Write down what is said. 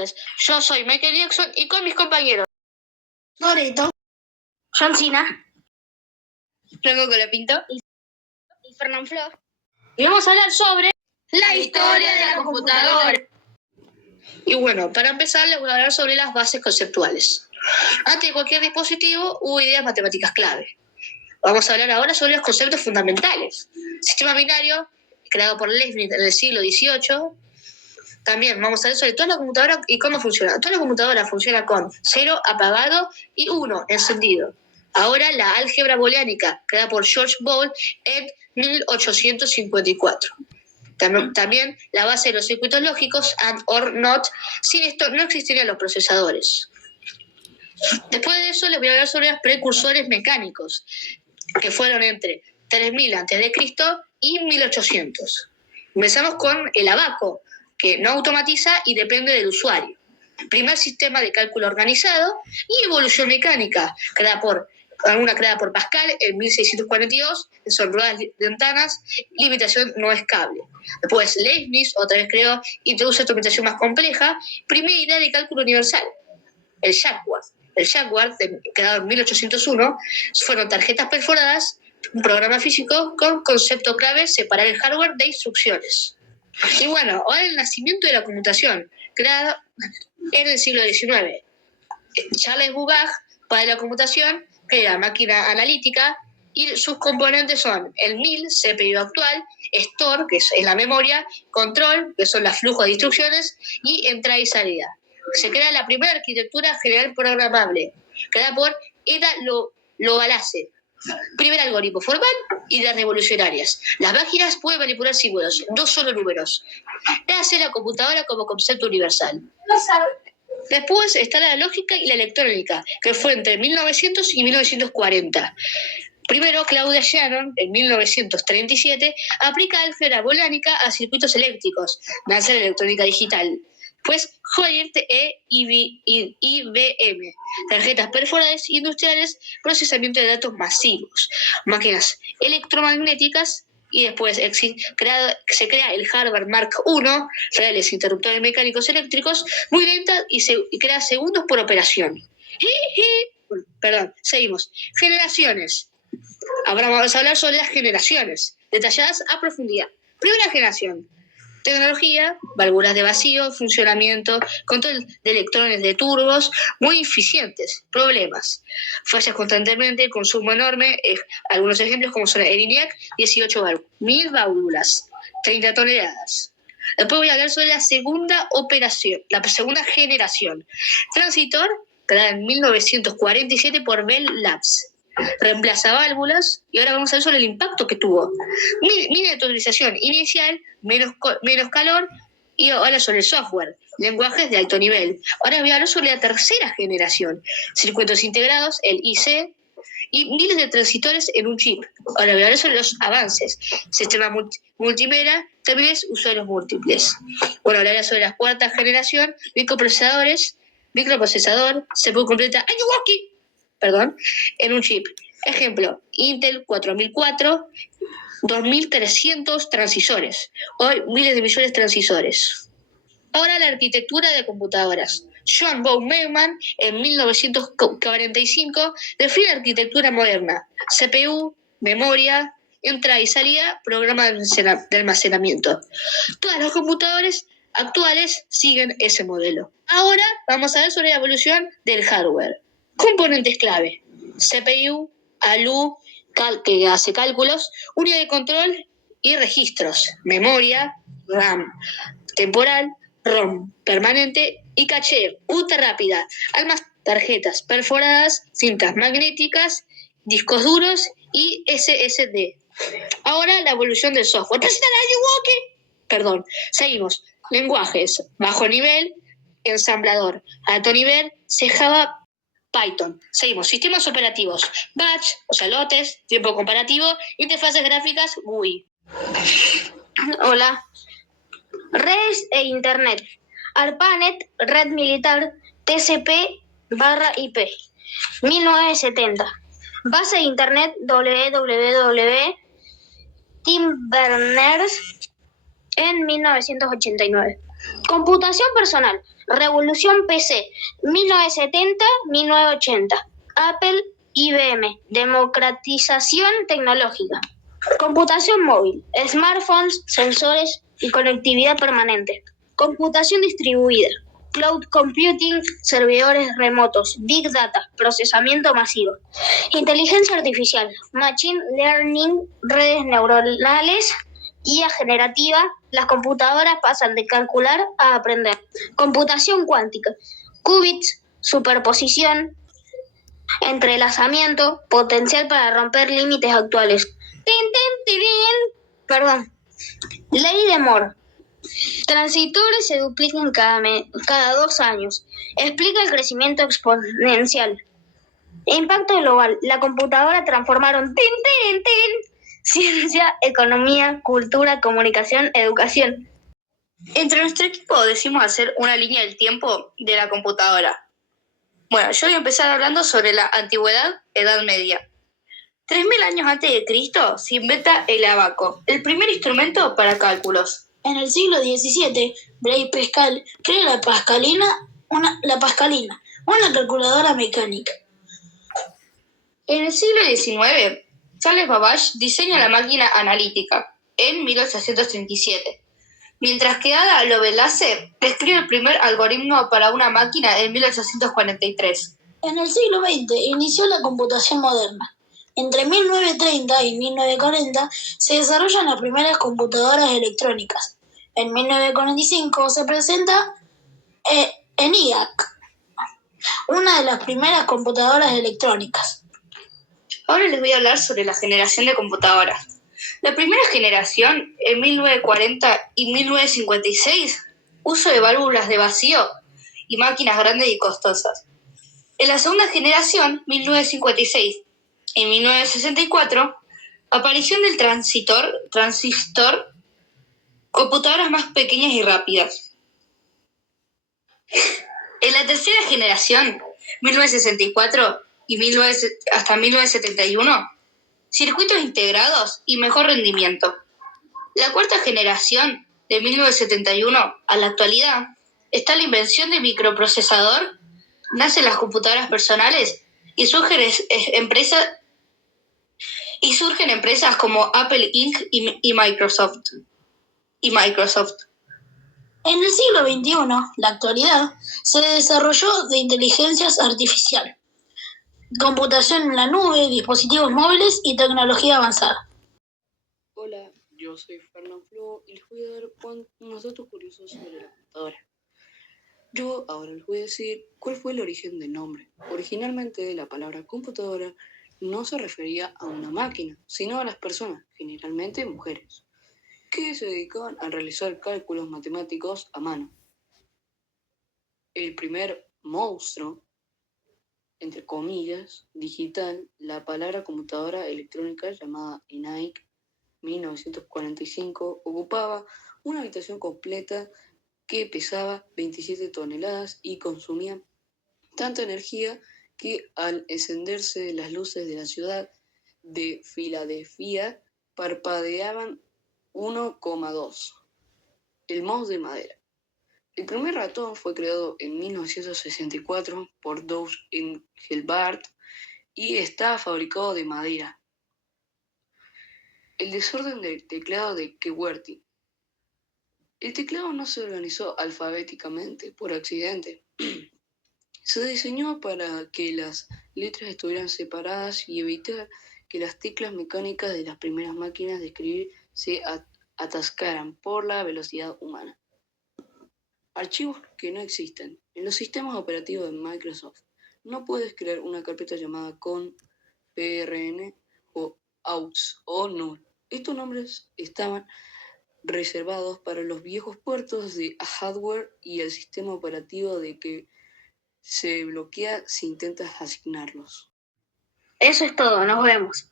tardes. Yo soy Michael Jackson y con mis compañeros Loreto, John Cena, Franco Colapinto y Fernán Flor. y vamos a hablar sobre la historia de la computadora. Y bueno, para empezar les voy a hablar sobre las bases conceptuales. Antes de cualquier dispositivo hubo ideas matemáticas clave. Vamos a hablar ahora sobre los conceptos fundamentales. Sistema binario, creado por Leibniz en el siglo XVIII. También vamos a hablar sobre toda la computadora y cómo funciona. Toda la computadora funciona con 0 apagado y 1 encendido. Ahora la álgebra booleánica, creada por George Boole en 1854. También la base de los circuitos lógicos, and or not. Sin esto no existirían los procesadores. Después de eso les voy a hablar sobre los precursores mecánicos, que fueron entre 3000 a.C. y 1800. Empezamos con el abaco, que no automatiza y depende del usuario. Primer sistema de cálculo organizado y evolución mecánica, creada por Pascal en 1642, son ruedas dentanas, limitación no es cable. Después Leibniz otra vez introduce instrumentación más compleja, primera idea de cálculo universal, el Jacquard. El Jacquard, creado en 1801, fueron tarjetas perforadas, un programa físico con concepto clave, separar el hardware de instrucciones. Y bueno, ahora el nacimiento de la computación, creada en el siglo XIX. Charles Babbage, padre de la computación, crea máquina analítica y sus componentes son el MIL, CPU actual, Store, que es la memoria, Control, que son los flujos de instrucciones, y entrada y salida. Se crea la primera arquitectura general programable, creada por Ada Lovelace. Primer algoritmo formal y de revolucionarias. Las máquinas pueden manipular símbolos, no solo números. Nace la computadora como concepto universal. Después está la lógica y la electrónica, que fue entre 1900 y 1940. Primero, Claudia Shannon, en 1937, aplica álgebra booleánica a circuitos eléctricos, nace la electrónica digital. Pues Hoyert e IBM, tarjetas perforadas industriales, procesamiento de datos masivos, máquinas electromagnéticas, y después se crea el Harvard Mark I, reales interruptores mecánicos eléctricos, muy lenta y crea segundos por operación. Seguimos. Generaciones. Ahora vamos a hablar sobre las generaciones, detalladas a profundidad. Primera generación. Tecnología, válvulas de vacío, funcionamiento, control de electrones de turbos, muy eficientes. Problemas. Fallas constantemente, consumo enorme. Algunos ejemplos como son el ENIAC, 18 válvulas, 1000 válvulas, 30 toneladas. Después voy a hablar sobre la segunda generación. Transitor, creada en 1947 por Bell Labs. Reemplaza válvulas y ahora vamos a ver sobre el impacto que tuvo. Miniaturización inicial, menos calor, y ahora sobre el software, lenguajes de alto nivel. Ahora voy a hablar sobre la tercera generación, circuitos integrados, el IC, y miles de transistores en un chip. Ahora voy a hablar sobre los avances, sistema multimedia, terminales, usuarios múltiples. Bueno, hablaré sobre la cuarta generación, microprocesador, CPU completa, en un chip. Ejemplo, Intel 4004, 2300 transistores. Hoy miles de millones de transistores. Ahora la arquitectura de computadoras. John von Neumann en 1945 define la arquitectura moderna. CPU, memoria, entrada y salida, programa de almacenamiento. Todas las computadoras actuales siguen ese modelo. Ahora vamos a ver sobre la evolución del hardware. Componentes clave: CPU, ALU, que hace cálculos, unidad de control y registros, memoria, RAM, temporal, ROM, permanente y caché, ultra rápida, tarjetas perforadas, cintas magnéticas, discos duros y SSD. Ahora la evolución del software. Seguimos. Lenguajes: bajo nivel, ensamblador; alto nivel, C Java, Python. Seguimos. Sistemas operativos: batch, lotes, tiempo comparativo, interfaces gráficas, GUI. Hola. Redes e Internet. ARPANET, red militar, TCP/IP. 1970. Base de Internet, www. Tim Berners-Lee en 1989. Computación personal. Revolución PC, 1970-1980. Apple, IBM, democratización tecnológica. Computación móvil, smartphones, sensores y conectividad permanente. Computación distribuida, cloud computing, servidores remotos, big data, procesamiento masivo. Inteligencia artificial, machine learning, redes neuronales, IA generativa. Las computadoras pasan de calcular a aprender. Computación cuántica, qubits, superposición, entrelazamiento, potencial para romper límites actuales. Perdón. Ley de Moore. Transistores se duplican cada 2 años. Explica el crecimiento exponencial. Impacto global. La computadora transformaron ciencia, economía, cultura, comunicación, educación. Entre nuestro equipo decimos hacer una línea del tiempo de la computadora. Bueno, yo voy a empezar hablando sobre la antigüedad, Edad Media. 3000 años antes de Cristo se inventa el abaco, el primer instrumento para cálculos. En el siglo XVII, Blaise Pascal crea la Pascalina, una calculadora mecánica. En el siglo XIX, Charles Babbage diseña la máquina analítica en 1837, mientras que Ada Lovelace describe el primer algoritmo para una máquina en 1843. En el siglo XX inició la computación moderna. Entre 1930 y 1940 se desarrollan las primeras computadoras electrónicas. En 1945 se presenta ENIAC, una de las primeras computadoras electrónicas. Ahora les voy a hablar sobre la generación de computadoras. La primera generación, en 1940 y 1956, uso de válvulas de vacío y máquinas grandes y costosas. En la segunda generación, 1956 y 1964, aparición del transistor, computadoras más pequeñas y rápidas. En la tercera generación, 1964 y hasta 1971, circuitos integrados y mejor rendimiento. La cuarta generación, de 1971 a la actualidad, está la invención del microprocesador, nacen las computadoras personales y surgen empresas como Apple Inc. y Microsoft. En el siglo XXI, la actualidad, se desarrolló de inteligencia artificial, computación en la nube, dispositivos móviles y tecnología avanzada. Hola, yo soy Fernando Flo y les voy a dar unos datos curiosos sobre la computadora. Yo ahora les voy a decir cuál fue el origen del nombre. Originalmente la palabra computadora no se refería a una máquina, sino a las personas, generalmente mujeres, que se dedicaban a realizar cálculos matemáticos a mano. El primer monstruo, entre comillas, digital, la palabra computadora electrónica llamada ENIAC 1945, ocupaba una habitación completa que pesaba 27 toneladas y consumía tanta energía que al encenderse las luces de la ciudad de Filadelfia parpadeaban 1,2. El mouse de madera. El primer ratón fue creado en 1964 por Doug Engelbart y estaba fabricado de madera. El desorden del teclado de QWERTY. El teclado no se organizó alfabéticamente por accidente. Se diseñó para que las letras estuvieran separadas y evitar que las teclas mecánicas de las primeras máquinas de escribir se atascaran por la velocidad humana. Archivos que no existen. En los sistemas operativos de Microsoft no puedes crear una carpeta llamada con, PRN o AUX o null. Estos nombres estaban reservados para los viejos puertos de hardware y el sistema operativo de que se bloquea si intentas asignarlos. Eso es todo, nos vemos.